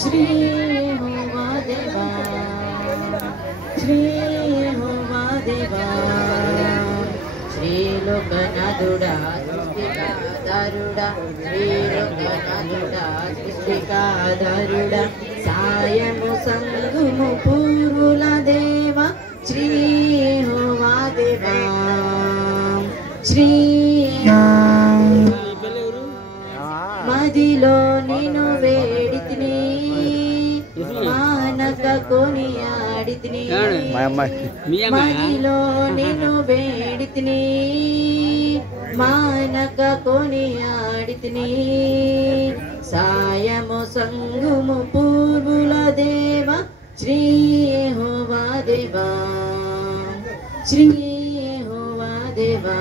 श्री होवा देवा श्री होवा देवा श्री लोकनाथुडा सृष्टिकाधारुडा श्री लोकनाथुडा सृष्टिकाधारुडा सायము సంగుము పూర్వుల దేవా श्री होवा देवा श्री మదిలో నిన్ను వేడితిని మానక కొనియాడితిని మదిలో నిన్ను వేడితిని మానక కొనియాడితిని సాయము సంగుము పూర్వుల దేవ श्री होवा देवा श्री होवा देवा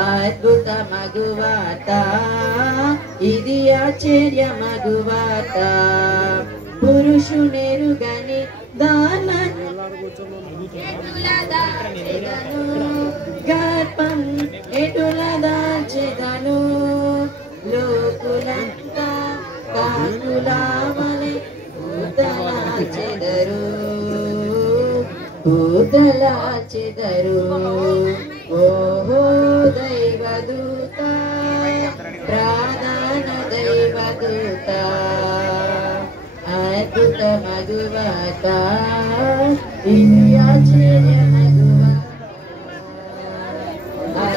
అద్భుత మగువాత ఇది ఆశ్చర్య మగువాత పురుషునెరుగని దాన గర్భం ఎటుల దాచెదను లోకులంతా కాకులావలె ఊతలాచెదరు ఊతలాచెదరు ఓహో దైవదూత ప్రధాన దైవదూత అద్భుత మగువాత ఇది ఆశ్చర్య మగువాత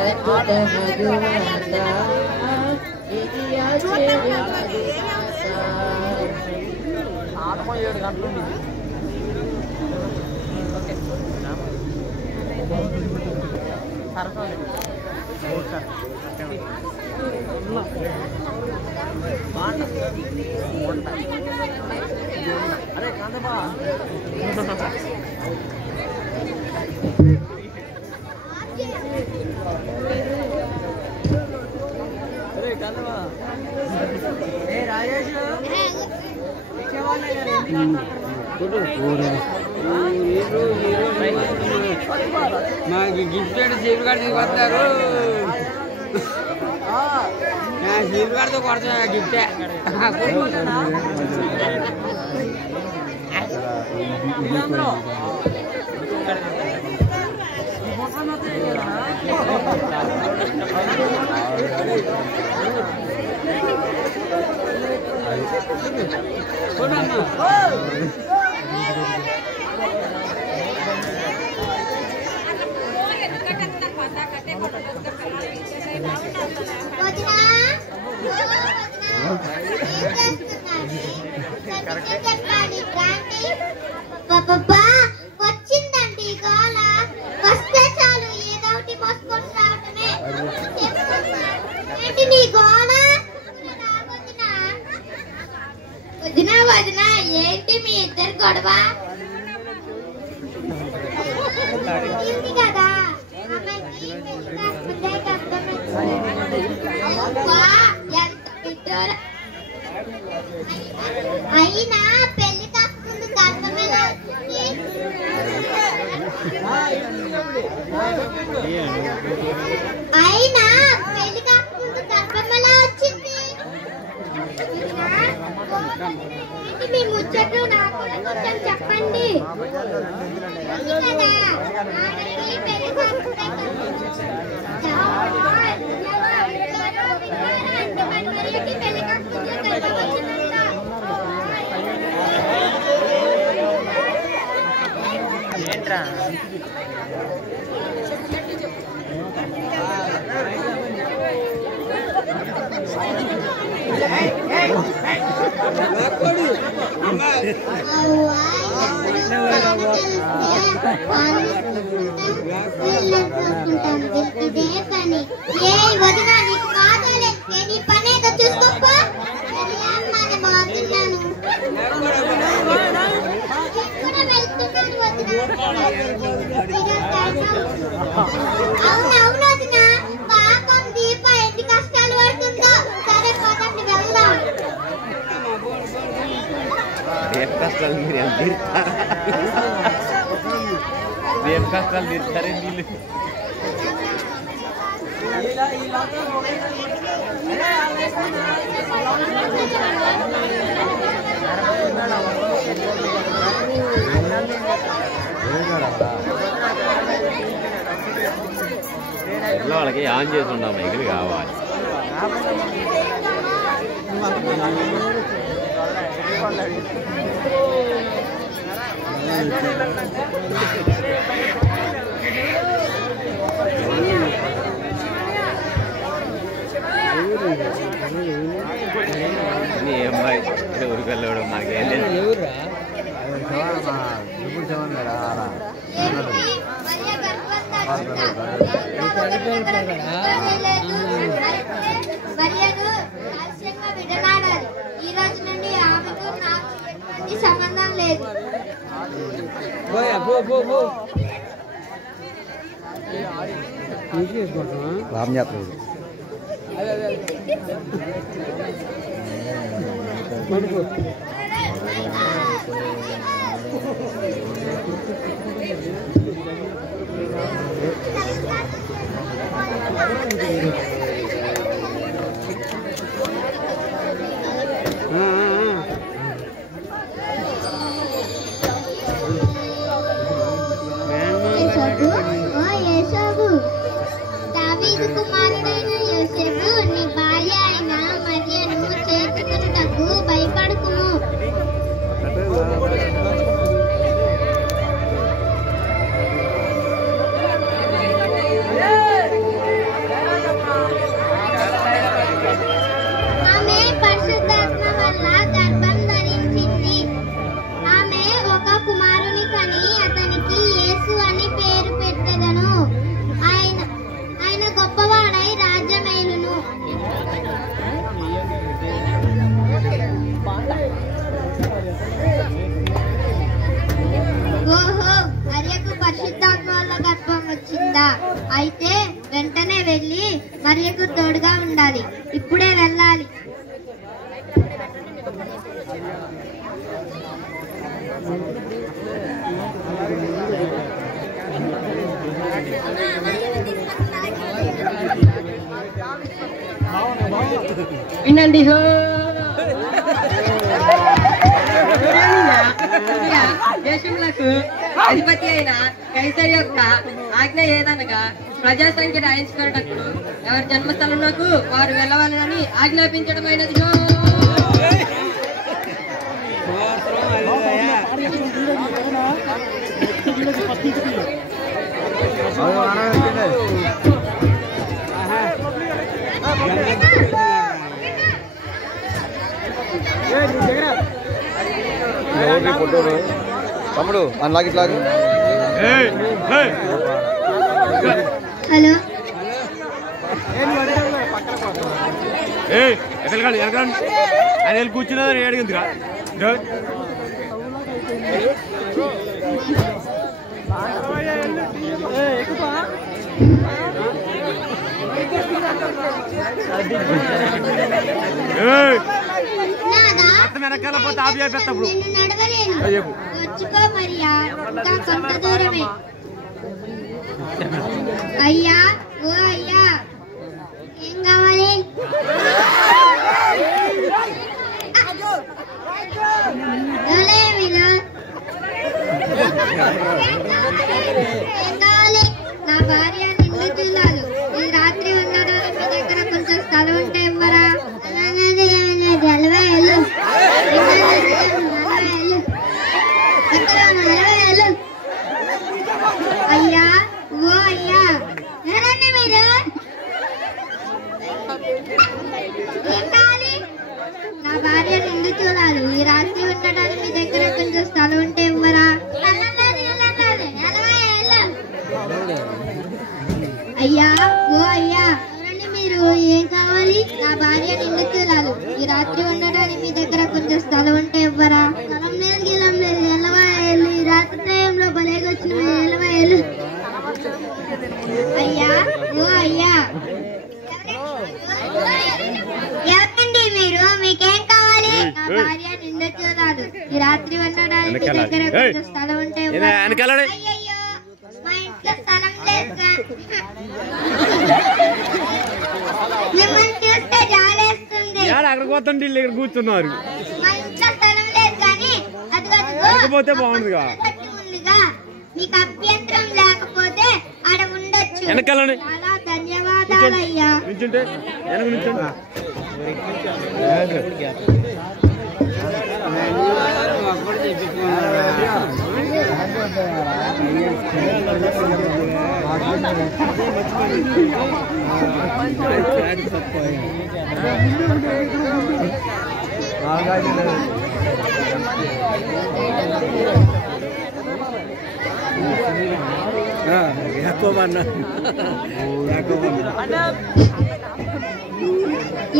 అద్భుత మగువాత ఇది ఆశ్చర్య మగువాత 7 గంటలు अरे कांदबा अरे कांदबा ए राजेश गिफ्ट जेब कार्ड తీసుకొస్తారు जेब कार्ड తో కొడతా గిఫ్ట్ వచ్చిందండి గోళ వస్తే చాలు ఏదో ఒకటి మోసుకొని రావటమే. ఏంటి నీ గోళ? వదినా వదినా ఏంటి మీ ఇద్దరు గొడవ? కదా అయినా పెళ్లి కాకముందు గర్భం ఎలా వచ్చింది? అయినా పెళ్లి కాకముందు గర్భం ఎలా వచ్చింది? మీ ముచ్చట్లు నాకు కొంచెం చెప్పండి. అవునవును వదినా, పాపం దీప ఎన్ని కష్టాలు పడుతుందో. సరే పదండి వెళ్దాం. ఏం కష్టాలు తీరుతారే వీళ్ళు. వాళ్ళకి ఆన్ చేసి ఉండాలి, మైకులు కావాలి. అమ్మాయి ఊరికి వెళ్ళడం మనకేం లేదు. ఈ రోజు నుండి ఆమెకు నాకు ఎటువంటి సంబంధం లేదు. రామ్ జాతర దావీదు కుమారుడైన యోసేపు, నీ భార్య అయిన మరియను చేర్చుకొనుటకు భయపడకుము. ఆమె పరిశుద్ధాత్మ వల్ల గర్భం ధరించింది. ఆమె ఒక కుమారుని కని అతనికి యేసు అని పేరు పెట్టెదను. ఆయన గొప్పవాడై రాజ్యమేలును. ఓహో, మరియకు పరిశుద్ధాత్మ వల్ల గర్భం వచ్చిందా? అయితే వెంటనే వెళ్ళి మరియకు తోడుగా ఉండాలి. ఇప్పుడే వెళ్ళాలి. వినండి దేశములకు అధిపతి అయిన కైసర్ యొక్క ఆజ్ఞ ఏదనగా ప్రజా సంఖ్య రాయించుకున్నట్టు ఎవరి జన్మస్థలంలో వారు వెళ్ళవాలని ఆజ్ఞాపించడమైనది. ఫోటోలు తమ్ముడు అట్లాగే ఇట్లాగే హలో ఆయన కూర్చున్నదని అడిగిందిరా వెనకాల పోతే ఆఫ్ చేస్తాప్పుడు అయ్యా ఓ అయ్యా ఏం కావాలి ఏం కావాలి నా భార్య నిండు జిల్లాలు ఈ రాత్రి ఉండడానికి మీ దగ్గర కొంచెం స్థలం ఉంటే ఇవ్వరా అయ్యా ఓ అయ్యా ఎవరండి మీరు ఏం కావాలి నా భార్య నిండు చూడాలి ఈ రాత్రి ఉండడానికి మీ దగ్గర కొంచెం స్థలం ఉంటే ఇవ్వరా అయ్యా ఓ అయ్యా ఎవరండి మీరు ఏం కావాలి నా భార్య నిండు చూడాలి ఈ రాత్రి ఉండడానికి మీ దగ్గర కొంచెం స్థలం ఉంటే ఇవ్వరా స్థలం లేదు గీలం లేదు ఎలవాయలు ఈ రాత్రి టైంలో భలేగా వచ్చిన ఎలవాయలు అయ్యా ఓ అయ్యా ఎవరండి మీరు మీకేం కావాలి నా భార్య నిండు చూడాలి ఈ రాత్రి ఉండడానికి మీ దగ్గర కొంచెం స్థలం ఉంటే ఇవ్వరా అయ్యయ్యో మా ఇంట్లో స్థలం లేదు మిమ్మల్ని చూస్తే జాలేస్తుంది అక్కడికి పోతుంటే ఇక్కడ కూర్చున్నారు మా ఇంట్లో స్థలం లేదు కానీ పోతే బాగుందిగా మీకు అభ్యంతరం లేకపోతే ఆడ ఉండొచ్చు వెనకాలని చాలా ధన్యవాదాలు అయ్యా నిల్చుంటే వెనక నిల్చుంటే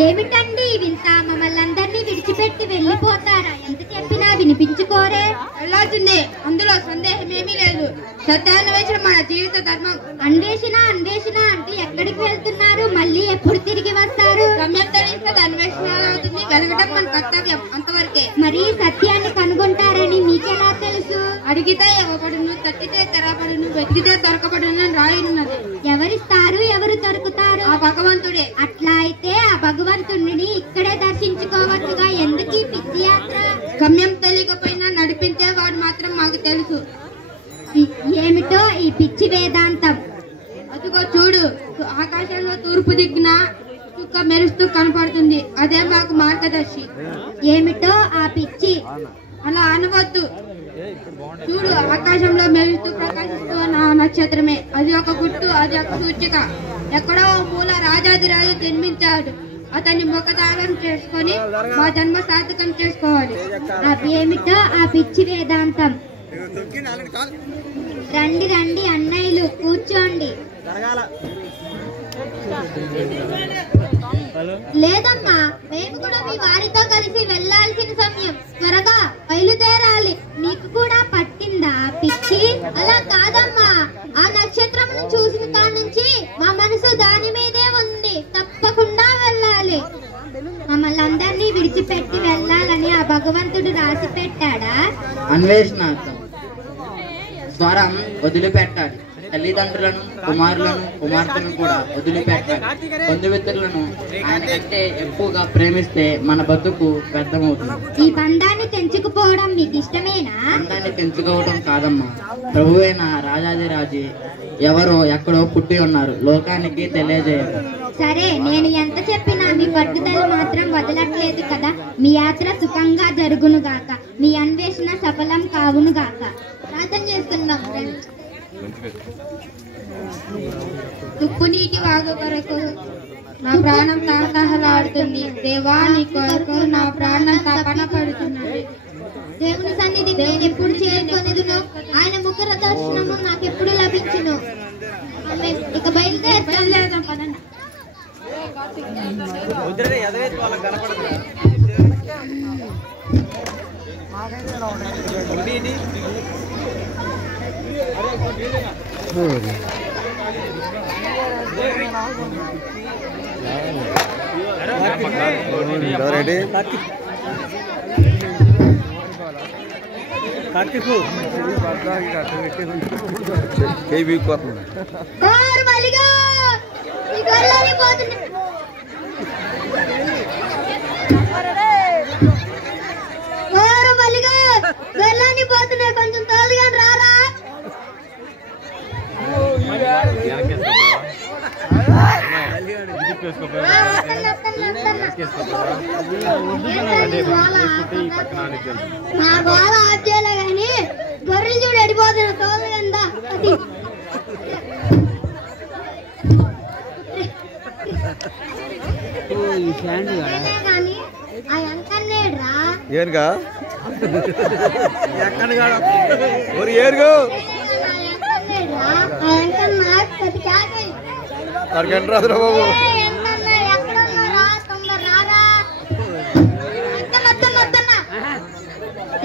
ఏమిటండి వింత మమ్మల్ని అందరినీ విడిచిపెట్టి వెళ్ళిపోతారా ఎంత చెప్పినా వినిపించుకోరే వెళ్ళాల్సిందే అందులో సందేహం ఏమీ లేదు సత్యాన్వేషణ మన జీవిత ధర్మం అన్వేషణ అన్వేషణ అంటే ఎక్కడికి వెళ్తున్నారు మళ్ళీ ఎప్పుడు తిరిగి వస్తారు గమ్యం తెలిస్తే అన్వేషణ అవుతుంది వెతకడం మన కర్తవ్యం అంతవరకే మరి సత్యాన్ని కనుగొంటారని మీకెలా తెలుసు అడిగితే ఇవ్వబడును తట్టితే తెరబడును వెతికితే దొరకబడును రాయున్నది ఎవరిస్తారు ఎవరు దొరుకుతారు ఆ భగవంతుడే అట్లా అయితే ఆ భగవంతుడిని ఇక్కడే దర్శించుకోవచ్చుగా ఎందుకు ఈ పిచ్చి యాత్ర గమ్యం తెలియకపోయినా నడిపించే వాడు మాత్రం మాకు తెలుసు ఏమిటో ఈ పిచ్చి వేదాంతం అదిగో చూడు ఆకాశంలో తూర్పు దిక్కున చుక్క మెరుస్తూ కనపడుతుంది అదే మాకు మార్గదర్శి ఏమిటో ఆ పిచ్చి అలా అనవద్దు చూడు ఆకాశంలో మెరుస్తూ ప్రకాశిస్తూ నా నక్షత్రమే అది ఒక గుర్తు అది ఒక సూచిక ఎక్కడో మూల రాజాదిరాజు జన్మించాడు అతన్ని ముఖదానం చేసుకొని మా జన్మ సార్థకం చేసుకోవాలి అదేమిటో ఆ పిచ్చి వేదాంతం రండి రండి అన్నయ్యలు కూర్చోండి లేదమ్మా మేము కూడా మీ వారితో కలిసి వెళ్లాల్సిన సమయం త్వరగా బయలుదేరాలి మీకు కూడా పట్టిందా పిచ్చి అలా కాదమ్మా ఆ నక్షత్రమును చూసిన కాడ నుంచి మా మనసు దాని మీదే ఉంది తప్పకుండా వెళ్ళాలి మమ్మల్ని అందరినీ విడిచిపెట్టి వెళ్ళాలని ఆ భగవంతుడు రాసి పెట్టాడా అన్వేషణార్థం స్వరం వదిలిపెట్టాలి తల్లిదండ్రులను కుమారులను కుమార్తెను కూడా వదిలిపెట్టాలి బంధుమిత్రులను ఆయన కంటే ఎక్కువగా ప్రేమిస్తే మన బతుకు వ్యర్థమవుతుంది ఈ బంధాన్ని తెంచుకుపోవడం మీకు ఇష్టమేనా బంధాన్ని తెంచుకోవడం కాదమ్మా ప్రభువైన రాజాదిరాజు ఎవరో ఎక్కడో పుట్టి ఉన్నారు లోకానికి తెలియజేయాలి సరే నేను ఎంత చెప్పినా మీ పట్టుదల మాత్రం వదలట్లేదు కదా మీ యాత్ర సుఖంగా జరుగునుగాక మీ అన్వేషణ సఫలం కావునుగాక ప్రార్థన చేసుకుందాం తుప్పు నీటి వాగు కొరకు నా ప్రాణం తహతహలాడుతుంది దేవా నీ కొరకు నా ప్రాణం తపన దేవుని సన్నిధి నేను ఎప్పుడు చేరుకొనేదును, ఆయన ముఖ దర్శనము నాకు ఎప్పుడు లభించును. ఇక బయలుదేరుతాం పదండి. రెడీ వీక్పోతుంది. పోతున్నాయి, కొంచెం తోలుగా రారా. నా బాధ ఆచేలే గాని గొర్రెలు చూడు అడిపోతున్నా తోలుగా. ఏనుగా ఏరుగు అరగంట రాదురా బాబు.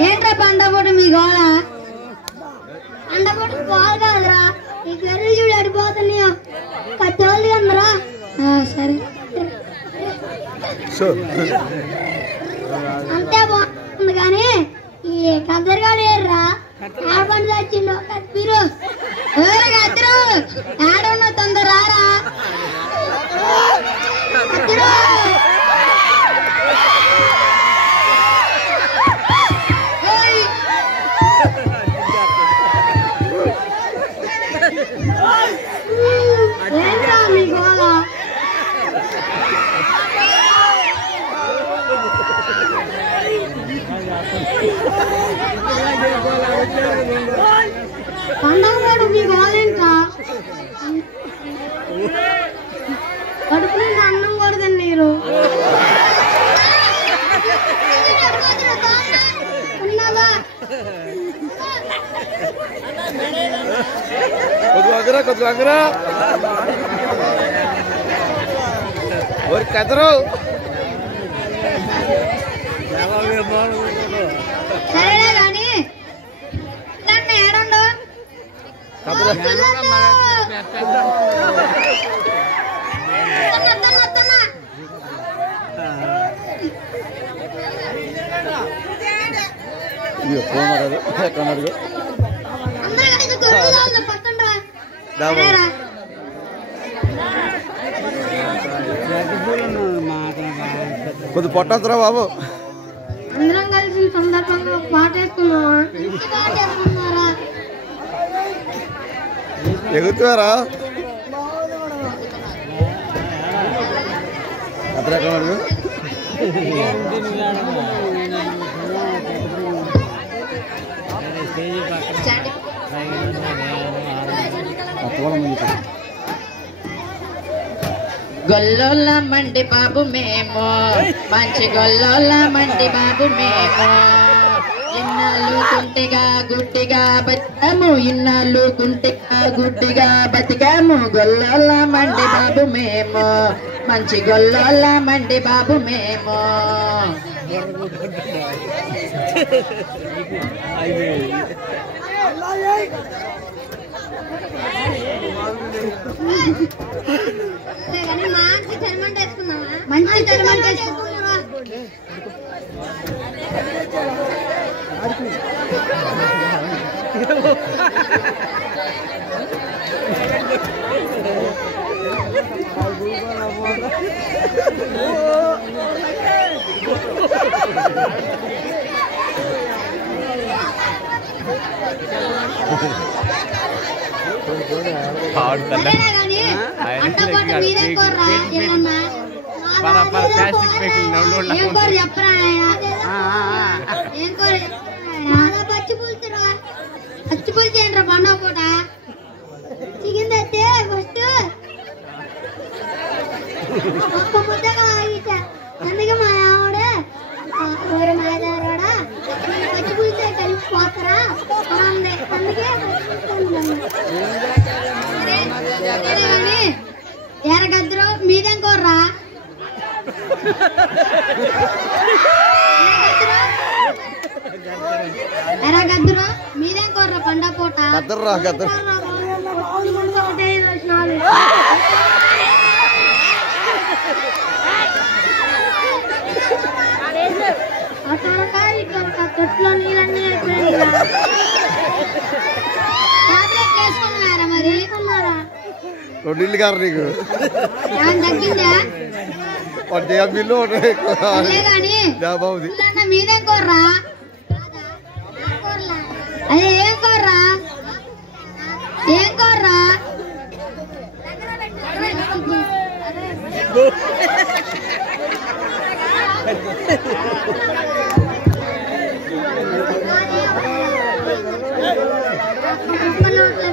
ఏంట్రా పండబోటు మీ గోళ? పండబోటు గోల్ కాదురా, ఈ గర్రెలు చూడు అడిపోతున్నాయో కట్టోళ్ళు అందరా. సరే అంతే బాగుంది కానీ ఈ కద్దరుగాడు ఏర్రా ఆడపండు వచ్చిండు కత్తిరు కత్తిరు ఆడున్న తొందర రారా కత్తిరు. ఏంట్రా మీ గోళ? పండగ మీ గోళేంట్రా? కడుపు నుండి అన్నం కూడా తిన్నారు. కొద్దిగా అగరా కదరు. సరేనా కానీ ఏడుండు కొద్ది పొట్టొద్దురా బాబు. అందరం కలిసి సందర్భంగా పాట వేసుకున్నావా? ఎగుతారా అతను అడుగు. గొల్లోల మండి బాబు మేము, మంచి గొల్లోల మండి బాబు మేము. ఇన్నాళ్ళు కుంటిగా గుడ్డిగా బతికాము, ఇన్నాళ్ళు కుంటిగా గుడ్డిగా బతికాము. గొల్లోల మండి బాబు మేము, మంచి గొల్లోల మండి బాబు మేము. మంచి చర్మంట వేసుకున్నావా? మంచి చర్మంట వేసుకున్నావా? పచ్చి పులుసు ఏంట్రా పండుగ పూట? చికెన్ తెస్తే ఫస్ట్ ఒక్క ముద్దగా ఆగిచ్చా. అందుకే మా ఆవిడ మాయదారోడా పచ్చి పులుసు ఎరా గద్దరు మీరేం కోర్ర పండ పూట గద్దర్రా గద్దర్ తొట్లో నీళ్ళన్నీ వేసుకున్నారా మరి రెండు ఇల్లు గారు నీకు తగ్గిందా బిల్లు కానీ బాబుది మీరేం కోర్రా అదే ఏం కోర్రా ఏం కోర్రా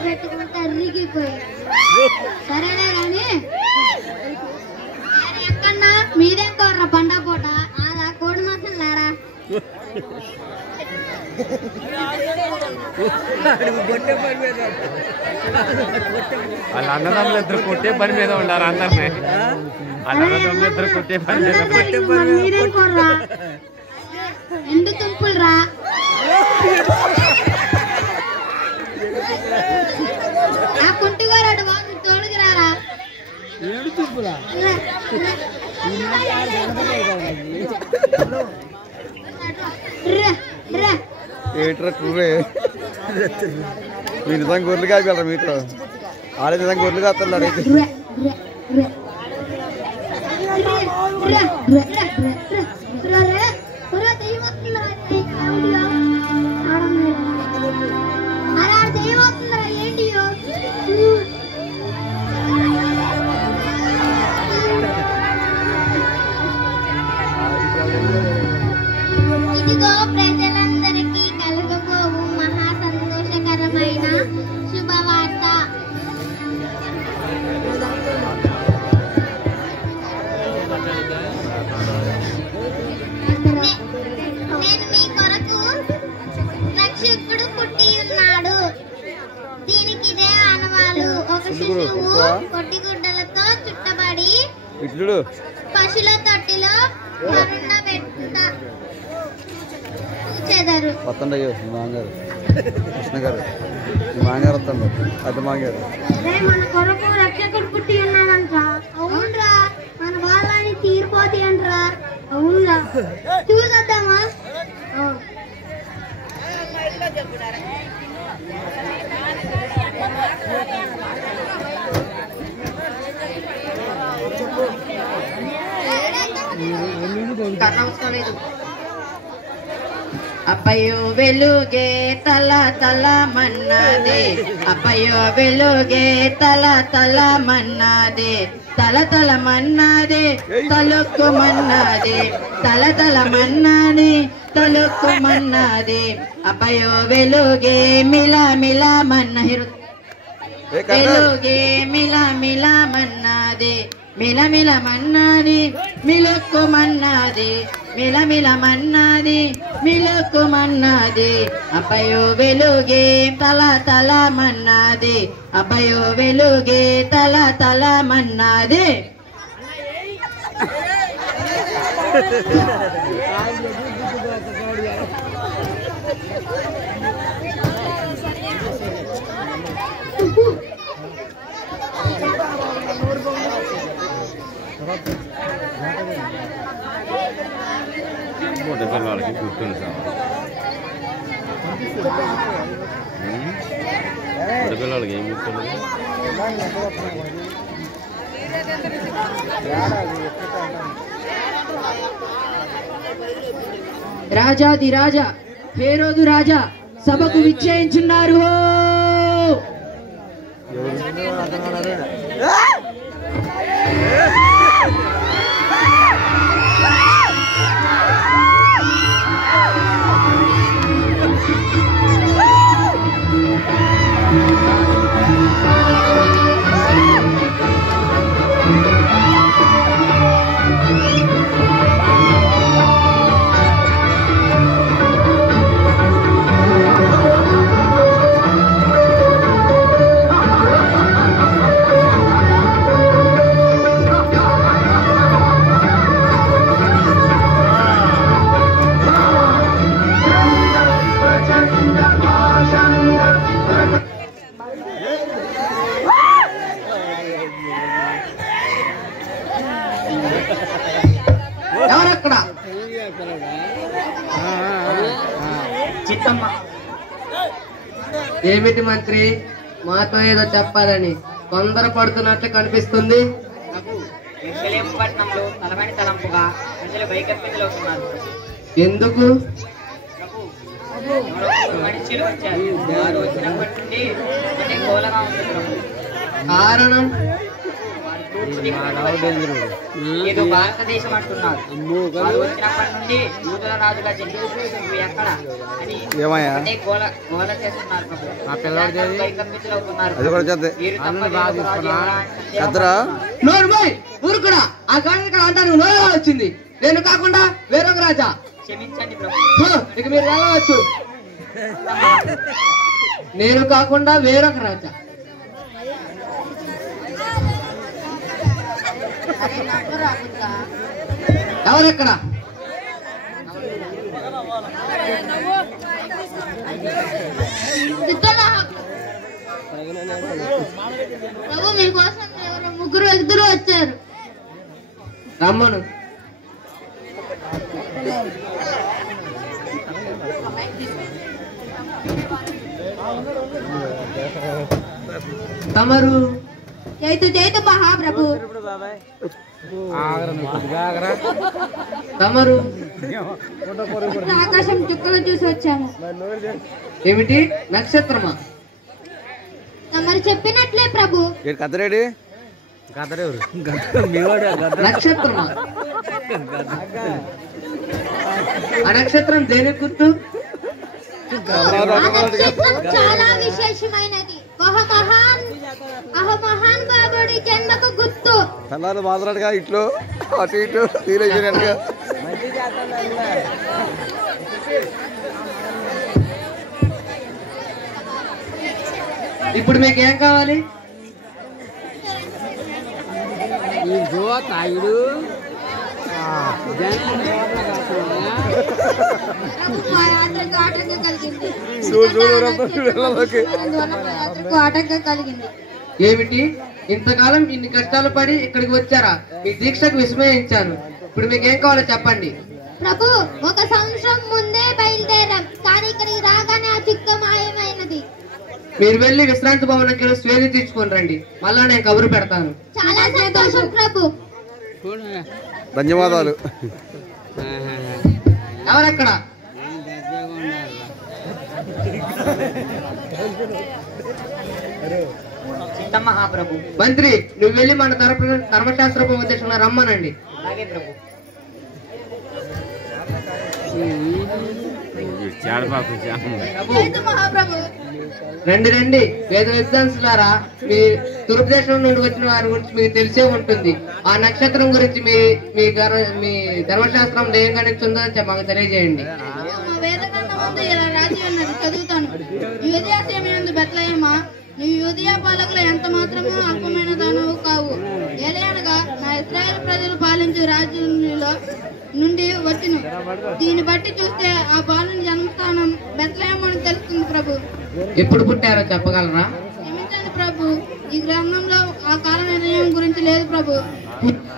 పెట్టుకుంటే అరిగిపోయి సరేనే కానీ ఎక్కడన్నా మీరేం కోర్రా పండ పూట అదా కోడి మాసం లేరా వాళ్ళ అన్నదమ్ములు ఇద్దరు కొట్టే పని మీద ఉండారు అందరినీ. వాళ్ళ అన్నదమ్ములు ఇద్దరు కొట్టే పని మీద మీరేం కోర్రా ఎండు తుంపులు రా ఆ కుంటిగారాడు బాగు తోడుకు రారా ఏట్రా టూరే మీ నిజంగా గొర్రెలు కాగలరా మీతో ఆడే నిజంగా గొర్రెలు కాస్తాడు అడిగితే ఇదిగో ప్రజలందరికీ కలుగబోవు మహా సంతోషకరమైన శుభవార్త. నేను మీ కొరకు రక్షకుడు పుట్టి ఉన్నాడు. దీనికి ఇదే ఆనవాలు. ఒక శిశువు కొట్టిగుడ్డలతో చుట్టబడి పశుల తొట్టిలో వస్తుండయ్యో మీ మామగారు కృష్ణ గారు మీ మామగారు వస్తుండ అది మామగారు మన కొరకు రక్షకుడు పుట్టి ఉన్నాడంట. అవునరా మన వాళ్ళని తీరిపోతాయి అంటరా. అవునరా చూసొద్దామా అప్పయ్యో వెలుగే తల తల మన్నదే అప్పయ్యో వెలుగే తల తల మన్నదే తల తల మన్నదే తలుక్కు మన్నదే తల తల మన్నదే తలుక్కు మన్నదే అప్పయ్యో వెలుగే మిల మిల మన్న వెలుగే మిల మిల మన్నదే మిల మిల మన్నది మిలుక్కు మన్నది మిల మిల మన్నది మిలుక్కు మన్నది అప్పయో వెలుగే తల తల మన్నది అప్పయో వెలుగే తల తల మన్నది పిల్లలకి కూర్చుని సార్ పిల్లలకి ఏం కూర్చోండి రాజాది రాజా హేరోదు రాజా సభకు విచ్చేయించున్నారు. చిత్తమ్మ. ఏమిటి మంత్రి, మాతో ఏదో చెప్పాలని తొందరపడుతున్నట్లు కనిపిస్తుంది. పట్టణంలో తలమైన తలంపుగా ప్రజలు భయకంపితులవుతున్నారు. ఎందుకు? మనుషులు వచ్చారు. వారు వచ్చినప్పటి నుండి అన్ని గోలగా ఉంది ప్రభు. కారణం? ఏదో భారతదేశం అంటున్నారు. వారు వచ్చినప్పటి నుండి యూదుల రాజుల నువ్వు ఎక్కడ అని అనే గోల చేస్తున్నారు ప్రభు. భయకంపితులవుతున్నారు. ఊరుకుడా ఆ గాడికి అంటాను నోరుగా వచ్చింది. నేను కాకుండా వేరొక రాజా. క్షమించండి ప్రభు. ఇక మీరు వెళ్ళవచ్చు. నేను కాకుండా వేరొక రాజా. ఎవరెక్కడ? ప్రభు మీకోసం ముగ్గురు వ్యక్తులు వచ్చారు. రమ్మను. తమరు? జైతు మహాప్రభు. తమరు? ఆకాశం చుక్కలు చూసి వచ్చాము. ఏమిటి, నక్షత్రమా? తమరు చెప్పినట్లే ప్రభు. కదరేడి నక్షత్రమా? ఆ నక్షత్రం దేనికి గుర్తు? ఆ నక్షత్రం చాలా విశేషమైనది. మహాన్ బాబుడి జన్మకు గుర్తు. కన్నాలు మాట్లాడగా ఇట్లో అటు ఇటు తీరేసినట్టుగా. ఇప్పుడు మీకు ఏం కావాలి? మా యాత్రకు ఆటంకం కలిగింది. ఆటంకం కలిగింది. ఏమిటి, ఇంతకాలం ఇన్ని కష్టాలు పడి ఇక్కడికి వచ్చారా? ఈ దీక్షకు విస్మయించాను. ఇప్పుడు మీకు ఏం కావాలో చెప్పండి. ప్రభు, 1 సంవత్సరం ముందే బయలుదేరాం, కానీ ఇక్కడికి రాగానే ఆ చుక్క మాయమైనది. మీరు వెళ్ళి విశ్రాంతి భవనంకి స్వేది తీసుకొని రండి. మళ్ళా నేను కబురు పెడతాను. చాలా సంతోషం ప్రభు. ధన్యవాదాలు. ఎవరెక్కడ? చిత్తమ్మ మహాప్రభు. మంత్రి, నువ్వు వెళ్ళి మన ధర్మశాస్త్రపు ఉద్దేశంలో రమ్మనండి. అలాగే ప్రభు. జైతు మహాప్రభు. రండి వేద విద్వాంసులారా, మీ తూర్పు దేశం నుండి వచ్చిన వారి గురించి మీకు తెలిసే ఉంటుంది. ఆ నక్షత్రం గురించి మీ ధర్మశాస్త్రం ఏం గణిస్తుందో మాకు తెలియజేయండి. మా వేద గ్రంథమందు ఇలా రాసి ఉన్నది, చదువుతాను. యూదయాసేమయందు బెత్లెహేమా, నీవు యూదయా పాలకులు ఎంత మాత్రమూ అల్పమైన దానవు కావు. ఏలయనగా నా ఇశ్రాయేలు ప్రజలు పాలించు రాజ్యంలో నుండి వచ్చును. దీన్ని బట్టి చూస్తే ఆ బాలుని జన్మస్థానం బెత్లెహేము అని తెలుస్తుంది ప్రభు. ఎప్పుడు పుట్టారో చెప్పగలరా? క్షమించండి ప్రభు, ఈ గ్రంథంలో ఆ కాల నిర్ణయం గురించి లేదు ప్రభు.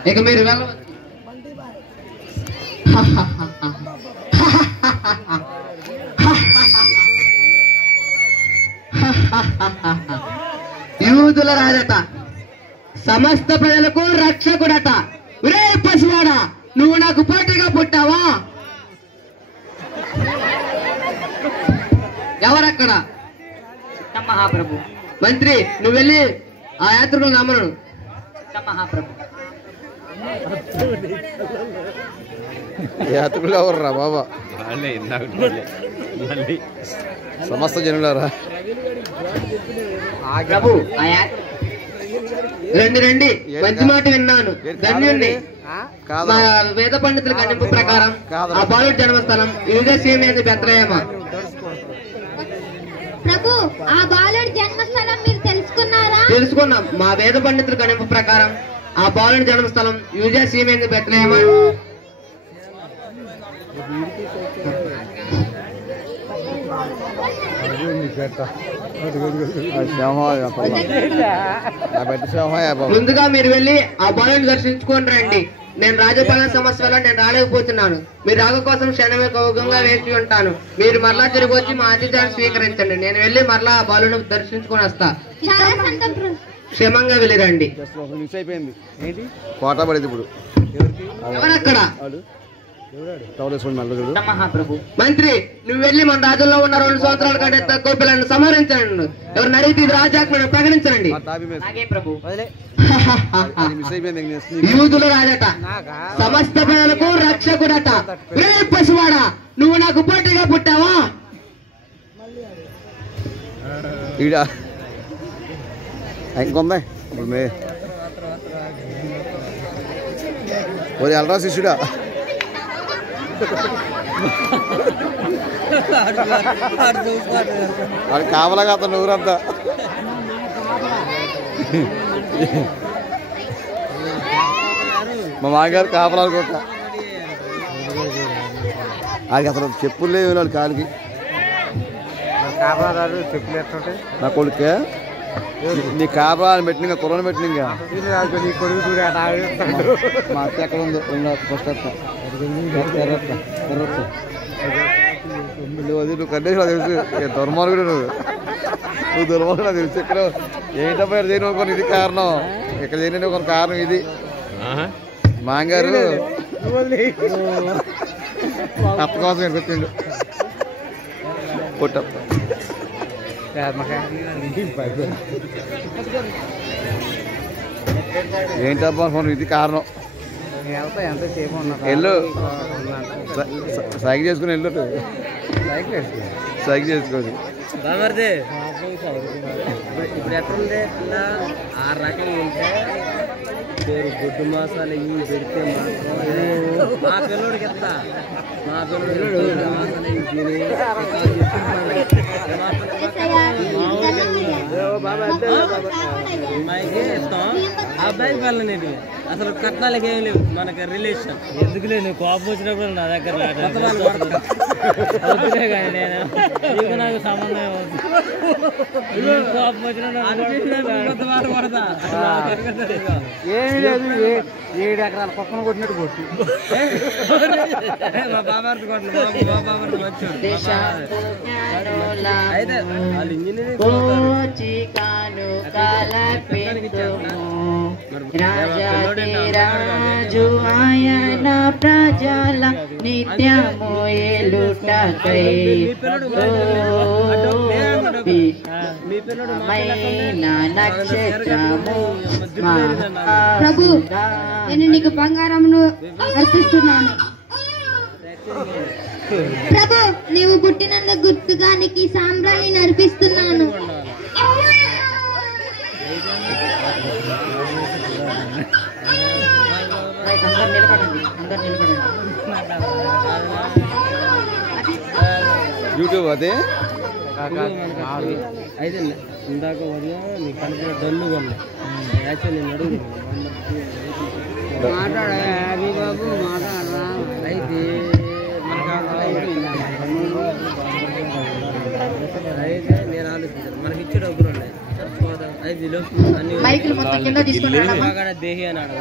ఇక మీరు వెళ్ళవచ్చు. యూదుల రాజట, సమస్త ప్రజలకు రక్షకుడట. ఒరే పసివాడా, నువ్వు నాకు పోటీగా పుట్టావా? ఎవరక్కడ? చిత్తమ్మ మహాప్రభు. మంత్రి, నువ్వు వెళ్ళి ఆ యాత్రికులు నమ్మను. చిత్తమ్మ మహాప్రభు. యాత్రికులు ఎవర్రా బాబా? సమస్త జనులారా. ప్రభు, ఆ యాత్ర రండి, మంచి మాట విన్నాను, ధన్యుణ్ణి. మా వేద పండితుల గణింపు ప్రకారం ఆ బాలుడి జన్మస్థలం యూదయసేమయందు బెత్లెహేము. ప్రభు, ఆ బాలుడి జన్మస్థలం మీరు తెలుసుకున్నారా? తెలుసుకున్నాం. మా వేద పండితుల గణింపు ప్రకారం ఆ బాలుడి జన్మస్థలం యూదయసేమయందు బెత్లెహేము. ముందుగా మీరు వెళ్ళి ఆ బాలుని దర్శించుకొని రండి. నేను రాజపాలన సమస్య వల్ల నేను రాలేకపోతున్నాను. మీరు రాక కోసం క్షణమే కౌగంగా వేచి ఉంటాను. మీరు మరలా తిరిగి వచ్చి మా ఆతిథ్యాన్ని స్వీకరించండి. నేను వెళ్ళి మరలా బాలును దర్శించుకొని వస్తా. క్షేమంగా వెళ్ళిరండి. కోట పడేది ఇప్పుడు ఎవరక్కడ? మహాప్రభు మంత్రి, నువ్వు వెళ్ళి మన రాజుల్లో ఉన్న 2 సంవత్సరాల కంటే తక్కువ పిల్లలను సంహరించండి. ఎవరిని అడిగితే ఇది రాజాజ్ఞను ప్రకటించండి. ప్రభు యూదుల రాజట, సమస్త ప్రజలకు రక్షకుడట. రే పశువాడా, నువ్వు నాకు పోటీగా పుట్టావా? ఈడ ఇంకొందా ఇప్పుడు మే ఓరి అల్రా శిష్యుడా అది కావలాగా అతను ఊరంతా మా మామగారు కాపలాడుకుంటా అది అసలు చెప్పులు లేవు వాళ్ళు కాలికి కాపలాదారు చెప్పులు ఎట్టుంటే నా కొడుకే నీ కాపలాన్ని పెట్టిన ఇంకా కుర్రను పెట్టిన ఇంకా నీ కొడుకు చూడ మా అత్త ఎక్కడ ఉందో ఫస్ట్ అత్త నువ్వు కండేసి తెలుసు దుర్మార్గుడు నువ్వు దుర్మార్గుడు తెలుసు ఇక్కడ ఏంటప్ప చేయని కొన్ని ఇది కారణం ఇక్కడ చేయని ఒక కారణం ఇది మాంగారు అత్త కోసం ఎనికొచ్చిండు పుట్టప్ప ఏంటబ్బా ఇది కారణం ఎంతసేపు వెళ్ళు సైకిల్ చేసుకుని వెళ్ళు సైకిల్ చేసుకోండి ఇప్పుడు ఎట్లుంది పిల్ల 6 రకంగా ఉంటే పేరు గుడ్డు మాసాలు ఇవి పెడితే మాత్రం మా పిల్లడికి ఎత్తా మా పిల్లడు మాసాలు ఇవి తిని అమ్మాయికి ఇస్తాం అబ్బాయికి పిల్లనేది అసలు కట్నాలకి ఏమి లేవు మనకి రిలేషన్ ఎందుకు లేదు కోపం వచ్చినప్పుడు నా దగ్గర కానీ నేను నీకు నాకు సంబంధం కోపం ఏమి లేదు 7 ఎకరాల పక్కన కొట్టినట్టు కొట్టి మా బాబార్ది కొట్టిన మా బాబార్ది వచ్చాడు అయితే వాళ్ళు ఇంజనీరింగ్ రాజు ఆయన ప్రజల నిత్యము ఏలుటకై నక్షత్రము ప్రభు, నేను నీకు బంగారమును అర్పిస్తున్నాను. ప్రభు, నీవు పుట్టినందుకు గుర్తుగా నీకు ఈ సాంబ్రాణిని అర్పిస్తున్నాను. యూట్యూబ్ అదే అయితే ఇందాక ఉదయం నీకు కనిపించిన డల్లు కొన్నా యాక్చువల్ నేను అడుగు బాబు మాట్లాడరా అయితే అయితే నేను ఆలోచించాను మనకి ఇచ్చే డబ్బులు ఉన్నాయి అయితే మైకులు మొత్తం కింద తీసుకుంటారా దేహి అని అడగ